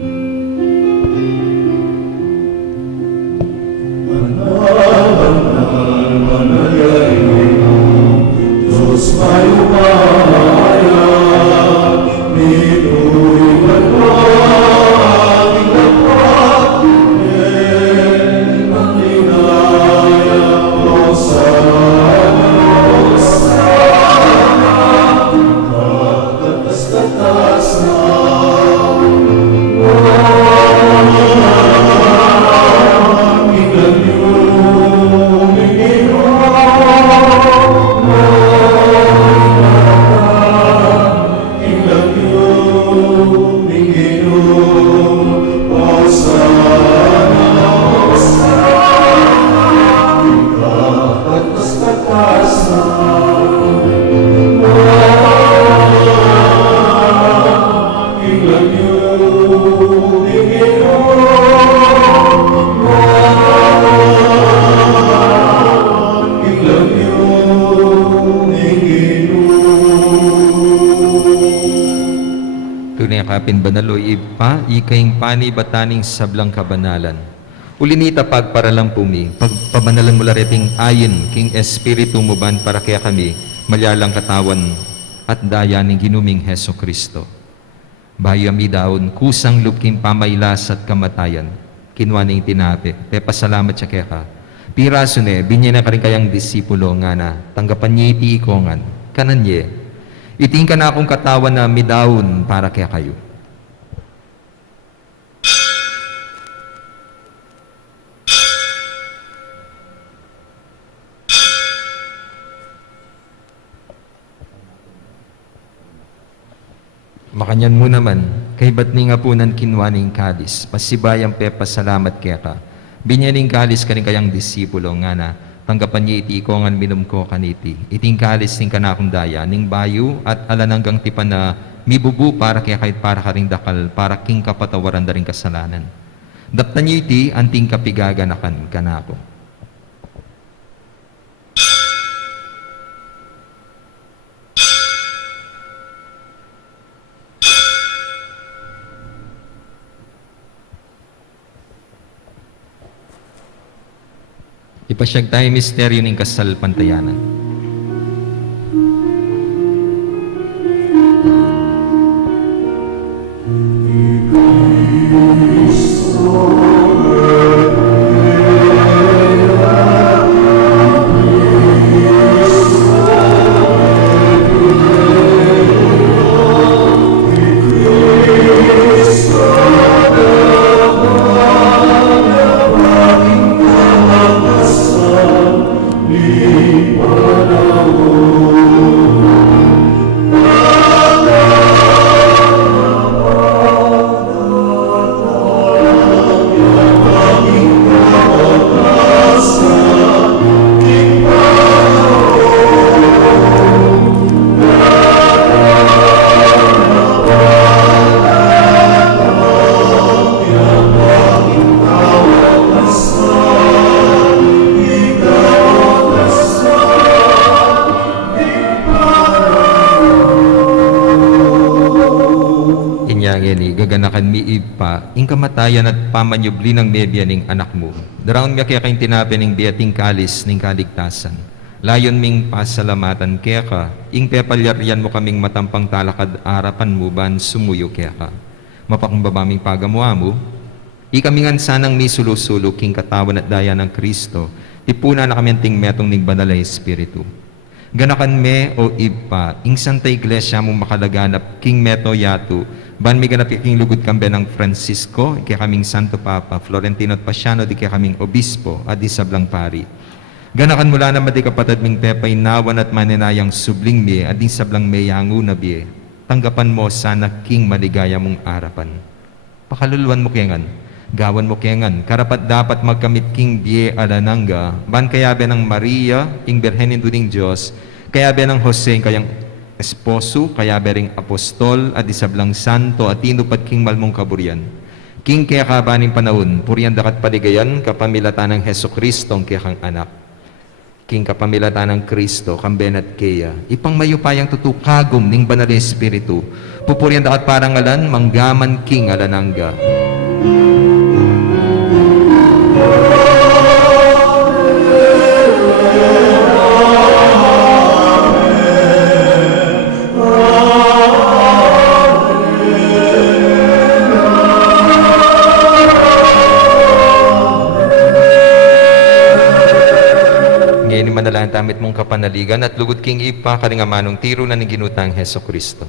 Tunay kapin banaloy ipa, ikaing pani bataning sablang kabanalan. Ulinita pagparalang pumi, pagpabanalan mula reting ayin, king espiritu mo ban para kaya kami, malyalang katawan at daya ng ginuming Heso Kristo. Bayami daon, kusang lupking pamaylas at kamatayan, kinwaning tinapi, te pasalamat siya kaya ka. Piraso ne, binyan na ka rin kayang disipulo nga na, tanggapan niya iti ikongan, kanan niya, iting ka na akong katawan na midaon para kaya kayo. Makanyan mo naman, kay ba't ni nga punan kinwaning kalis, pasibayang pepa salamat kaya ka. Binyaning kalis ka rin kayang disipulo nga na, tanggapan niya iti ikongan minum ko kaniti. Iting kalis ning kanakong daya, ning bayu at alananggang tipan na mibubu para kaya kahit para ka ring dakal, para king kapatawaran da ring kasalanan. Daptan niyo iti anting kapigaganakan kanako. Ipasyag tayo misteryo ng kasal pantayanan. Gaganakan mi ipa, ing kamatayan at pamanyubli ng bebya ning anak mo. Daraon nga kaya kayong tinapi ning biyating kalis ning kaligtasan. Layon ming pasalamatan kaya ka, ing pepalyaryan mo kaming matampang talakad arapan mo ban sumuyo kaya ka. Mapakumbabaming pagamuha mo, ikamingan sanang mi sulusulo king katawan at daya ng Kristo, tipuna na kami anting metong ning banalay espiritu. Ganakan me o ipa, ing Santa Iglesia mo makalaganap king meto yatu, ban mi ganap king lugod kambe ng Francisco, kaya kaming Santo Papa, Florentino at Pasiano, di kaya kaming Obispo, at di sablang pari. Ganakan mula na madi kapatid ming pepay nawan at maninayang subling mi, at di sablang mayangu na biye. Tanggapan mo sana king maligaya mong arapan. Pakaluluan mo kengan, gawan mo kengan, karapat dapat magkamit king biye alananga, ban kayabe ng Maria, ing Berhenin Duding Diyos, Kaya ng Jose kayang esposo, kaya ring apostol, at isablang santo, at inupat king malmong kaburian. King kaya kabaning panahon, purian dakat paligayan, kapamilatan ng Heso Kristo, ang kaya kang anak. King kapamilatan ng Kristo, kambenat kaya, ipang mayupayang tutukagom ning banal na Espiritu, pupurian dakat parangalan, manggaman king alanangga. Ngayon manalahan tamit mong kapanaligan at lugod king ipa kalingamanong tiro na ng ginutang Heso Kristo.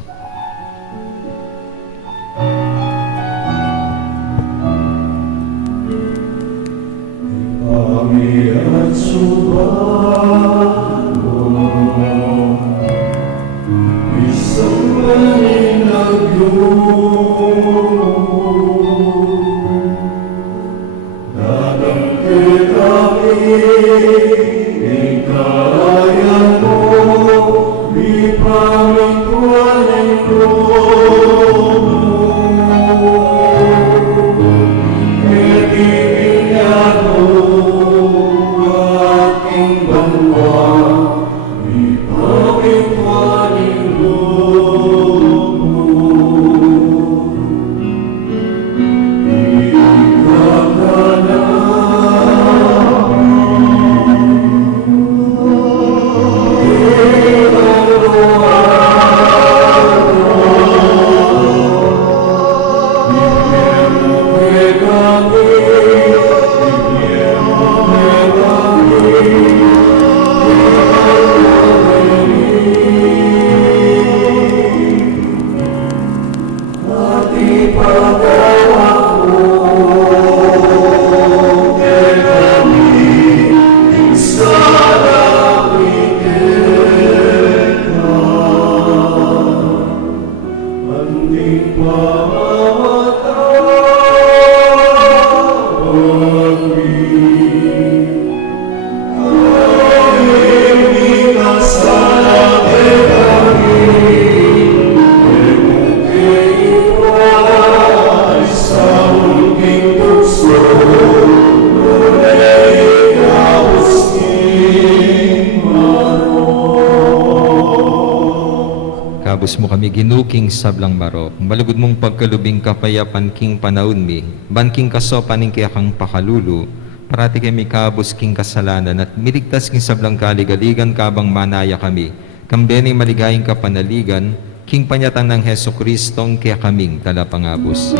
Kabus mo kami ginuking sablang barok, malugod mong pagkalubing kapayapan king panahon mi, banking kasopaning kaya kang pakalulu, parati kami kabus king kasalanan at miligtas king sablang kaligaligan kabang manaya kami, kambeni maligayang kapanaligan, king panyatan ng Heso Kristong kaya kaming talapangabos.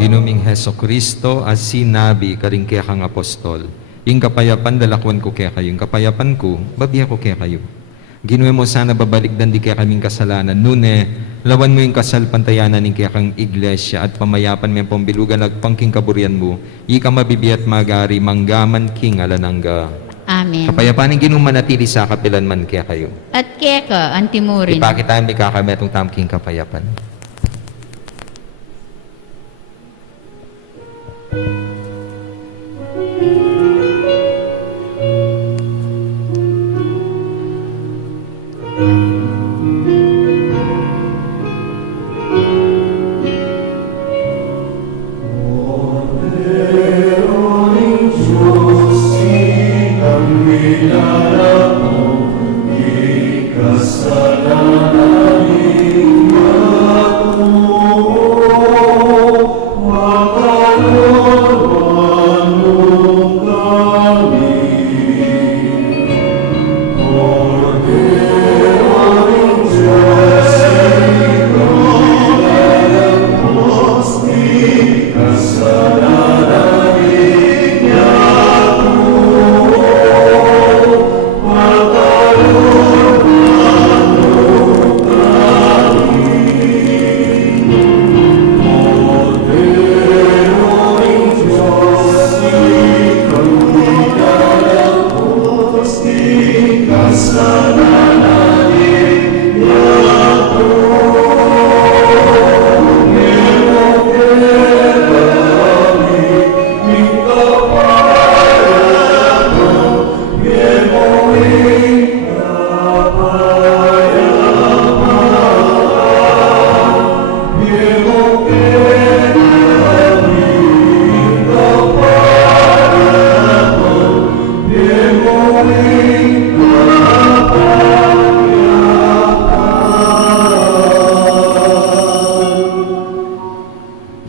Ginuming Heso Kristo as sinabi karing kaya kang apostol. Yung kapayapan dalakwan ko kaya kayo. Yung kapayapan ko, babiya ko kaya kayo. Ginuwi mo sana babalikdan di kaya kaming kasalanan. Nune, lawan mo yung kasal pantayanan ng kaya kang iglesia at pamayapan may pambilugan agpangking kaburian mo. Ika mabibiyat magari manggaman king alanangga. Amen. Kapayapan ng ginumanatili sa kapilan man kaya kayo. At kaya ka, antimurin. Ipakitaan may kakametong tamking kapayapan.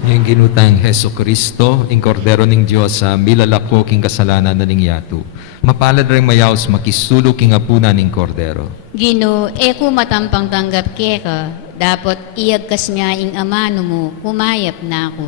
Ngayong ginutang Heso Kristo, ing kordero ning Diyos sa milalako king kasalanan na ning yato. Mapalad rin mayaos makisulo king apuna ning kordero. Gino, eko matampang tanggap keka, dapat iagkas nga ing amano mo, kumayap na ako.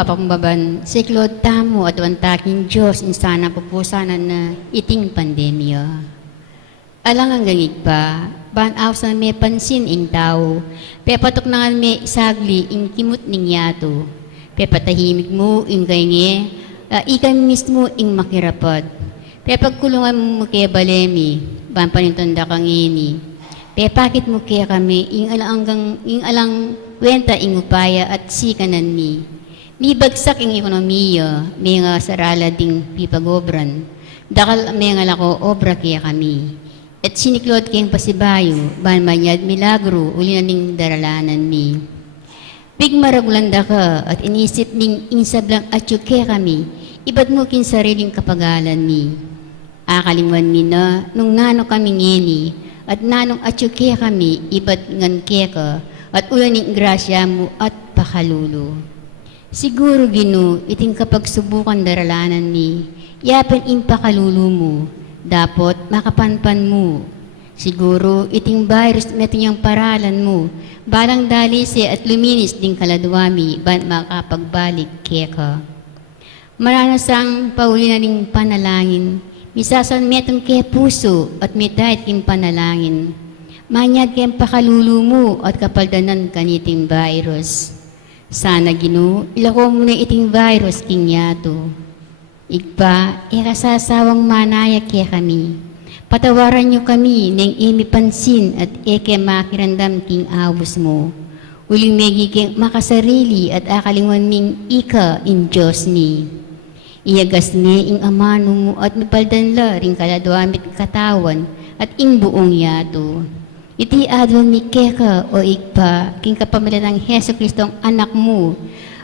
kapambaban, si Claude Tamo at wantaking Diyos insana pupusanan na iting pandemya. Alang ang gangig pa, banaw sa may pansin ing tao, pepatok na nga may sagli ing kimot ning yato, pepatahimik mo ing gaynge, ikan mismo ing makirapat, pepagkulungan mo kaya balemi, ban panintanda kang ini, pepakit mo kaya kami ing alang wenta ing upaya at sikanan mi. Mi bagsak ing ekonomiya, may nga sarala ding pipagobran, dakal may nga lako obra kaya kami. At siniklod kayong pasibayo, ban manyad milagro, uli na ning daralanan mi. Pig maragulanda ka at inisip ning insablang atyuke kami, iba't mo kin sariling kapagalan mi. Akalimwan mi na, nung nano kami ngini, at nanong atyuke kami, iba't ngan keka, at ulan ning grasya mo at pakalulo. Siguro Gino, iting kapag subukan daralanan mi, yapan ing pakalulo mo, dapat makapanpan mo. Siguro iting virus metong paralan mo, balang dalisi at luminis ding kaladwami, ban makapagbalik keka. Maranasang pauli na ning panalangin, misasan metong kaya puso at mitahit king panalangin. Manyag kayang pakalulo mo at kapaldanan kaniting virus. Sana Gino, ilako mo na iting virus king yato. Igpa, ikasasawang manaya kaya kami. Patawaran niyo kami ng imi pansin at eke makirandam king awos mo. Uling megiging makasarili at akalingon ming ika in Diyos ni. Iyagas ni ing amano mo at mipaldanla ring kaladwamit katawan at ing buong yato. Iti adwan ni keka o igpa king kapamilan ng Heso Kristong anak mo,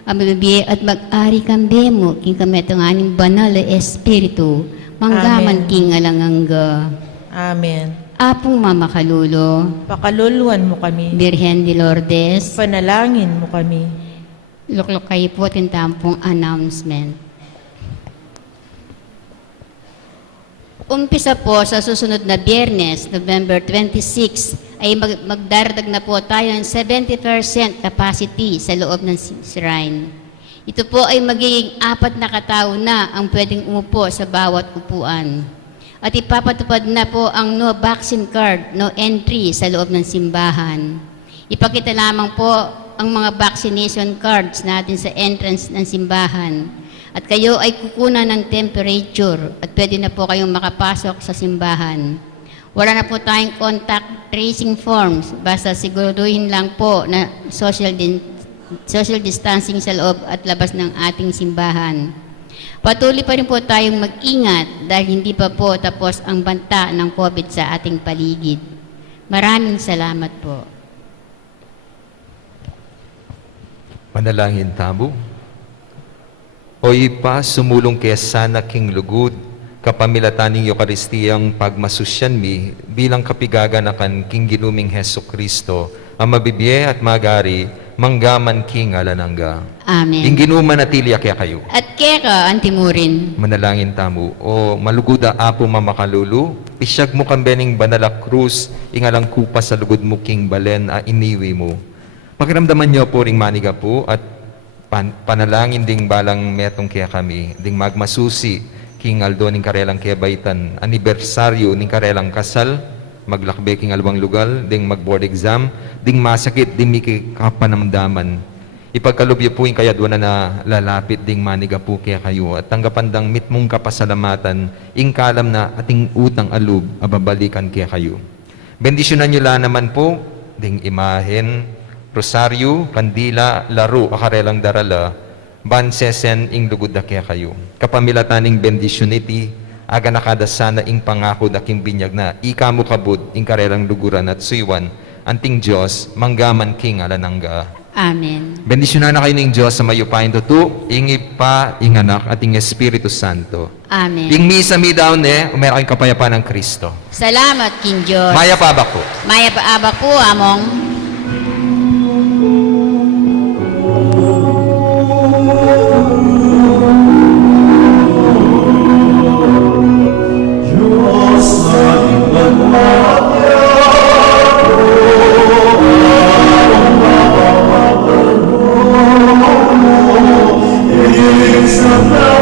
amabibiye at mag-ari kambe mo, king kametonganing banal na espiritu, manggaman Amen. king alangangga. Amen. Apong mamakalulo, Pakaluluan mo kami. Birhen de Lourdes, Panalangin mo kami. luklok kayo po tintampong announcement. Umpisa po sa susunod na Biyernes, November 26, ay magdaragdag na po tayo ng 70% capacity sa loob ng shrine. Ito po ay magiging 4 na katao na ang pwedeng umupo sa bawat upuan. At ipapatupad na po ang no vaccine card, no entry sa loob ng simbahan. Ipakita lamang po ang mga vaccination cards natin sa entrance ng simbahan. At kayo ay kukunan ng temperature at pwede na po kayong makapasok sa simbahan. Wala na po tayong contact tracing forms, basta siguruhin lang po na social distancing sa loob at labas ng ating simbahan. Patuloy pa rin po tayong mag-ingat dahil hindi pa po tapos ang banta ng COVID sa ating paligid. Maraming salamat po. Panalangin tamo. O ipa, sumulong kaya sana king lugod, kapamilataning Eukaristiyang pagmasusyan mi, bilang kapigaganakan king ginuming Heso Kristo, ang mabibiye at magari, manggaman king alanangga. Amen. Ing ginuman atilya kaya kayo. At keka, Antimurin, Manalangin tamo, o maluguda apo mamakalulu, isyag mo kambening banala krus, ingalang kupa sa lugod mo king balen a iniwi mo. Pakiramdaman niyo po ring maniga po at panalangin ding balang metong kaya kami, ding magmasusi, king aldo ning karelang kaya baitan, anibersaryo ning karelang kasal, maglakbe king alwang lugal, ding mag-board exam, ding masakit, ding miki kapanamdaman. Ipagkalubyo po yung kaya doon na lalapit ding maniga po kaya kayo at tanggapandang mitmong kapasalamatan, ing kalam na ating utang alub, ababalikan kaya kayo. Bendisyonan nyo lang naman po, ding imahen, rosaryo, kandila, laro, akarelang darala, bansesen ing lugod da kaya kayo. Kapamilataning bendisyon iti, aga nakadasana ing pangako daking binyag na, ikamo kabud ing karelang luguran at suywan, anting Diyos, manggaman king alanangga. Amen. Bendisyonan na kayo ng Diyos sa mayupain tutu, ing Ipa, ing Anak, at ing Espiritu Santo. Amen. Ing misa mi daw ne, umeron kayong kapayapaan ng Kristo. Salamat, King Diyos. Maya pa ba ko? Maya paaba po, among. Sama